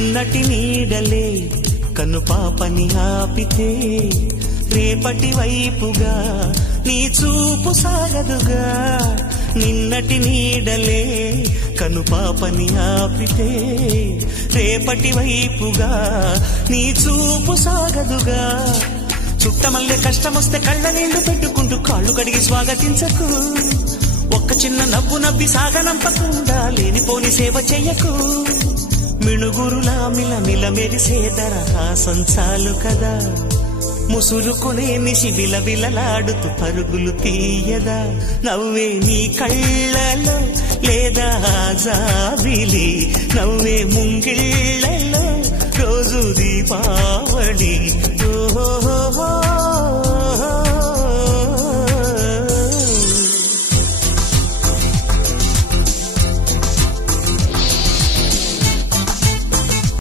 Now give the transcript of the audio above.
నటి నీడలే కను పాపని ఆపితే రేపటి వైపుగా నీ చూపు సాగదుగా. నిన్నటి నీడలే కను పాపని ఆపితే రేపటి వైపుగా నీ చూపు సాగదుగా. చుట్టమల్లే కష్టమొస్తే కళ్ళ నీళ్లు పెట్టుకుంటూ కాళ్ళు కడిగి స్వాగతించకు. ఒక్క చిన్న నవ్వు నవ్వి సాగనంపకుండా లేనిపోని సేవ చెయ్యకు. మిణుగురులా మిలమిల మెరిసే దరహాసం చాలు కదా. ముసురుకునే నిశి విలవిలలాడుతూ పరుగులు తీయదా. నవ్వే నీ కళ్ళలో లేదా జాబిలి, నవ్వే ముంగిళ్ళ